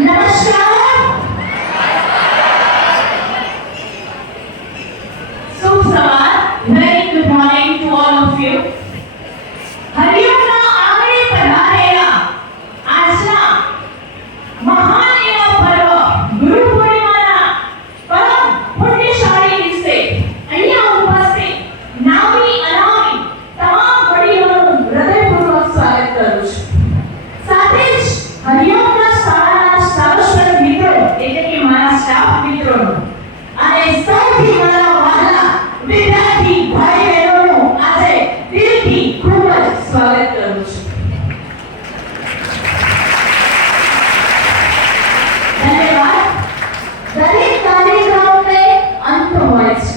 નમસ્કાર. શુભ સવાર. Very good morning to all of you. હરિઓમના આંગણે પધારેલા આજના મહાન એવા પર્વ ગુરુ પૂર્ણિમાના પરમ પુણ્યશાળી દિવસે અહીંયા ઉપસ્થિત નામી અનામી તમામ વડીલોનું હૃદયપૂર્વક સ્વાગત કરું છું. સાથે જ હરિઓમના શાળાના સારસ્વત મિત્રો એટલે કે મારા સ્ટાફ મિત્રોનું અને સૌથી મારા વહાલા વિદ્યાર્થી ભાઈ બહેનોનું આજે દિલથી ખૂબ જ સ્વાગત કરું છું. ધન્યવાદ. દરેક કાર્યક્રમને અંત હોય છે,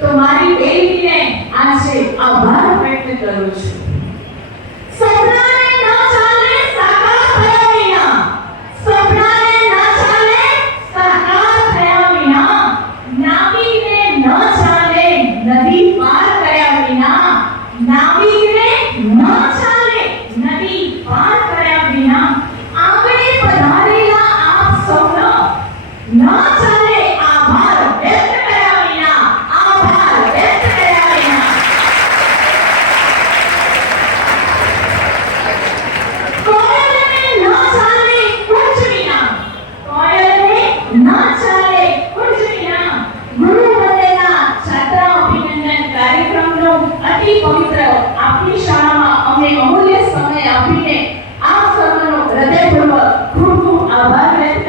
તો મારી બેનીને આજે આભાર વ્યક્ત કરું છું. સપનાને ન ચાલે સાકાર થયા વિના, સપનાને ન ચાલે સાકાર થયા વિના, નાવીને ન ચાલે નદી પાર કર્યા વિના, નાવીને ન ચાલે નદી પાર કર્યા વિના, આંગણે પધારેલા આપ સૌનો ન ચાલે આભાર વ્યક્ત કર્યા વિના, આભાર વ્યક્ત કર્યા વિના. કોયલને ન ચાલે કુંજ વિના, કોયલને ન ચાલે કુંજ વિના, ગુરુ વંદના છાત્ર અભિનંદન કાર્યક્રમનો અતિ પવિત્ર આપણી શાળામાં અમને અમૂલ્ય સમય આપીને આપ સૌનો હૃદયપૂર્વક ખૂબ ખૂબ આભાર વ્યક્ત